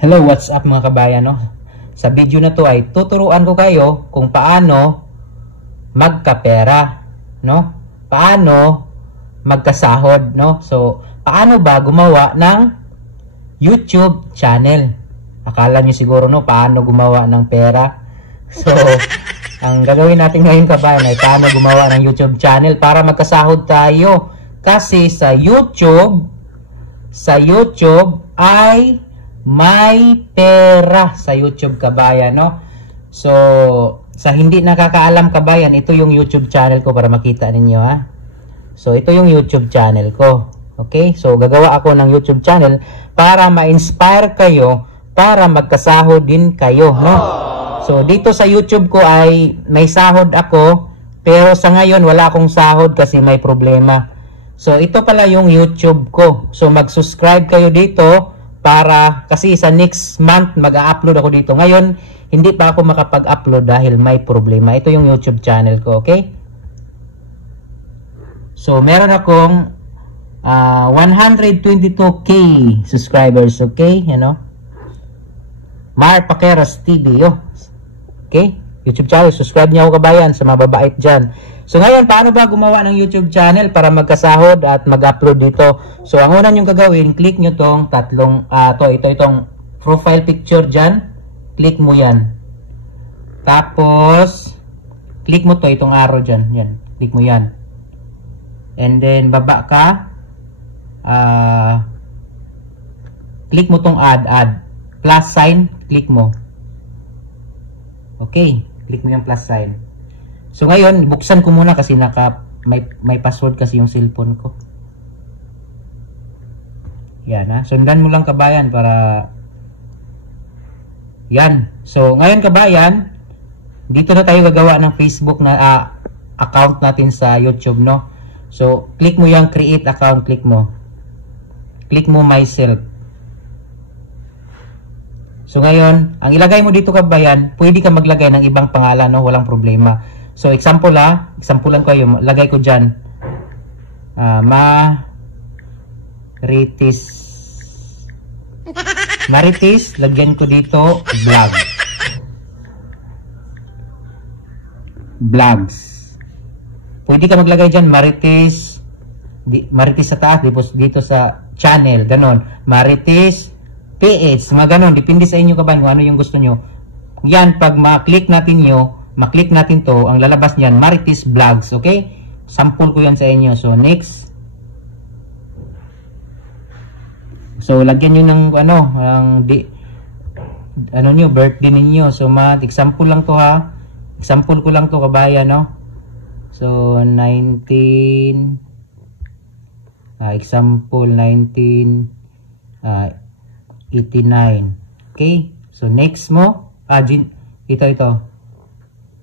Hello, what's up mga kabayan, no? Sa video na to ay tuturuan ko kayo kung paano magkapera, no? Paano magkasahod, no? So, paano ba gumawa ng YouTube channel? Akala nyo siguro, no, paano gumawa ng pera? So, ang gagawin natin ngayon kabayan ay paano gumawa ng YouTube channel para magkasahod tayo. Kasi sa YouTube ay may pera sa YouTube kabayan, no? So, sa hindi nakakaalam kabayan, ito yung YouTube channel ko para makita ninyo, ha? So, ito yung YouTube channel ko. Okay? So, gagawa ako ng YouTube channel para ma-inspire kayo para magkasahod din kayo, no? So, dito sa YouTube ko ay may sahod ako, pero sa ngayon wala akong sahod kasi may problema. So, ito pala yung YouTube ko. So, mag-subscribe kayo dito para, kasi sa next month mag-a-upload ako dito. Ngayon, hindi pa ako makapag-upload dahil may problema. Ito yung YouTube channel ko, okay? So, meron akong 122k subscribers, okay? You know? Mar Paqueras TV, oh. Okay? YouTube channel, subscribe niyo ako kabayan sa mababait dyan. So ngayon, paano ba gumawa ng YouTube channel para magkasahod at mag-upload dito? So ang una nyo gagawin, click nyo tong tatlong, itong profile picture dyan. Click mo yan. Tapos, click mo to, itong arrow dyan. Yan, click mo yan. And then, baba ka. Click mo tong add. Plus sign, click mo. Okay, click mo yung plus sign. So ngayon, buksan ko muna kasi may password kasi yung cellphone ko. Yan, ha. Sundan mo lang kabayan para yan. So ngayon kabayan, dito na tayo gagawa ng Facebook na account natin sa YouTube, no? So click mo yung create account, click mo. Click mo myself. So ngayon, ang ilagay mo dito kabayan, pwede ka maglagay ng ibang pangalan, no? Walang problema. So example examplean ko yung lagay ko diyan. Marites, lagyan ko dito vlog. Vlogs. Pwede ka maglagay diyan Marites sa taas, dito sa channel, ganon. Marites PH, mga ganon, depende sa inyo kabayan kung ano yung gusto nyo. Yan, pag maklik natin to, ang lalabas niyan, Marites Vlogs, okay? Sample ko yan sa inyo. So, next. So, lagyan nyo ng, birthday ninyo. So, example lang to, ha? Example ko lang to, kabayan, no? So, 89. Okay? So, next mo. Ito.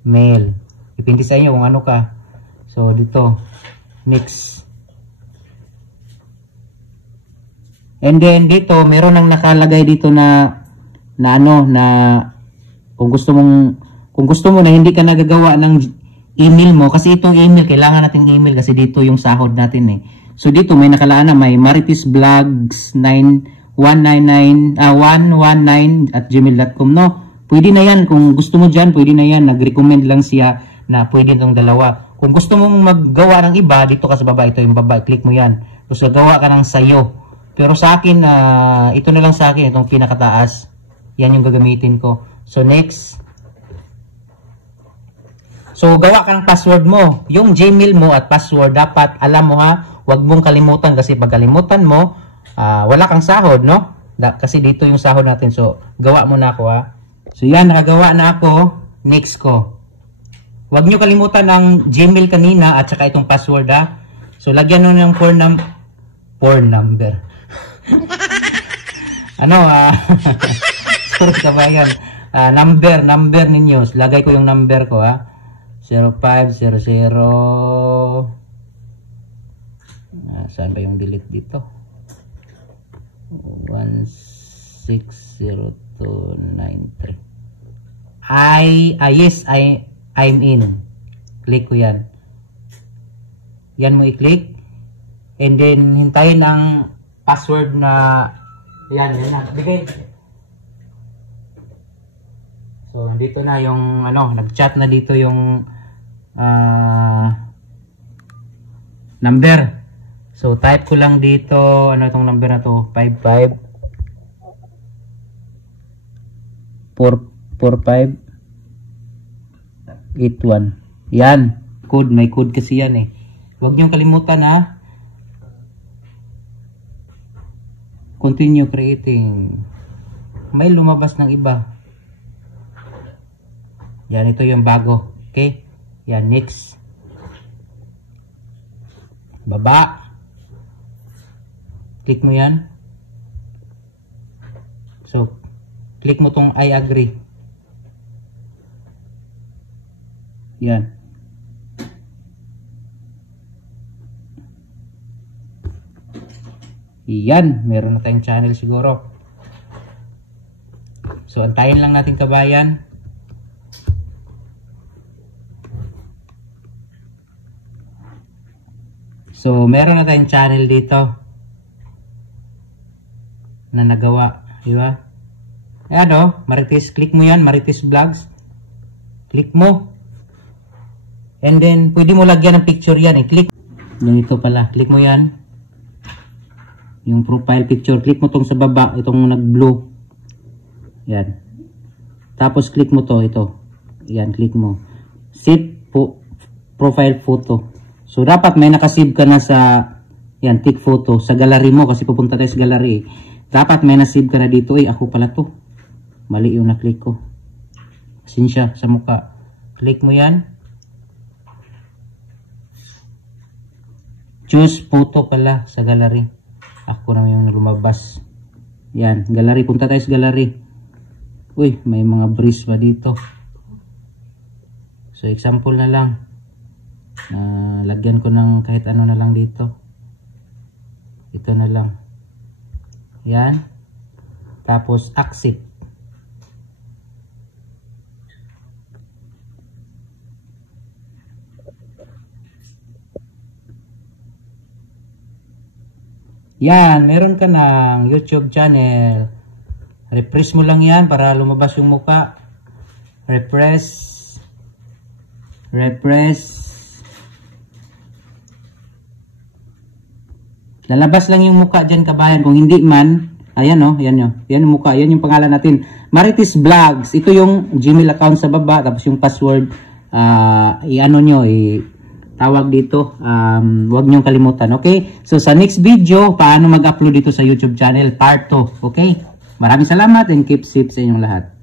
Mail. Depende sa inyo kung ano ka. So, dito. Next. And then, dito, meron nang nakalagay dito na kung gusto mo na hindi ka nagagawa ng email mo, kasi itong email, kailangan natin email kasi dito yung sahod natin, eh. So, dito may nakalaan na may Marites Vlogs 119 @gmail.com, no? Pwede na yan. Kung gusto mo dyan, pwede na yan. Nag-recommend lang siya na pwede itong dalawa. Kung gusto mong maggawa ng iba, dito ka sa baba. Ito yung baba. Click mo yan. Tapos gagawa ka ng sayo. Pero sa akin, ito na lang sa akin. Itong pinakataas. Yan yung gagamitin ko. So, next. So, gawa ka ng password mo. Yung Gmail mo at password, dapat alam mo, ha. Huwag mong kalimutan kasi pag kalimutan mo, wala kang sahod, no? Kasi dito yung sahod natin. So, gawa mo na ako, ha. So, yan, nakagawa na ako. Next ko. Huwag nyo kalimutan ang Gmail kanina at saka itong password, ha. So, lagyan nyo ng phone number. Sorry kabayan. Number ninyo. Lagay ko yung number ko, ha. 0500. Saan ba yung delete dito? 160293. Yes, I'm in. Click ko yan. Yan mo i-click. And then, hintayin ang password na, yan na. So, dito na yung, nag-chat na dito yung number. So, type ko lang dito, ano itong number na to? 554581. Yan. Code. May code kasi yan eh. Huwag niyong kalimutan ha. Continue creating. May lumabas ng iba. Yan. Ito yung bago. Okay. Yan. Next. Baba. Click mo yan. So, click mo tong I agree. Yan. Yan. Meron na tayong channel siguro. So, antayin lang natin kabayan. So, meron na tayong channel dito na nagawa. Diba? Ayan o, Marites. Click mo yan, Marites Vlogs. Click mo. And then, pwede mo lagyan ng picture yan. Click. Ganito pala. Click mo yan. Yung profile picture. Click mo tong sa baba. Itong nag-blue. Yan. Tapos, click mo to. Ito. Yan, click mo. Set profile photo. So, dapat may nakasave ka na sa, yan, take photo. Sa gallery mo. Kasi pupunta tayo sa gallery. Dapat may nasave ka na dito. Ako pala to. Mali yung na-click ko. Pasensya sa mukha. Click mo yan. Choose photo pala sa gallery. Ako na yung lumabas. Yan. Gallery. Punta tayo sa gallery. Uy, may mga breeze pa dito. So, example na lang. Lagyan ko ng kahit ano na lang dito. Ito na lang. Yan. Tapos, accept. Yan, meron ka ng YouTube channel. Refresh mo lang yan para lumabas yung muka. Refresh. Lalabas lang yung muka dyan kabayan. Kung hindi man, ayan o, yan yun. Yan yung muka, yan yung pangalan natin. Marites Vlogs. Ito yung Gmail account sa baba. Tapos yung password, i-ano nyo, tawag dito, huwag niyong kalimutan, okay? So, sa next video, paano mag-upload dito sa YouTube channel, part 2, okay? Maraming salamat and keep safe sa inyong lahat.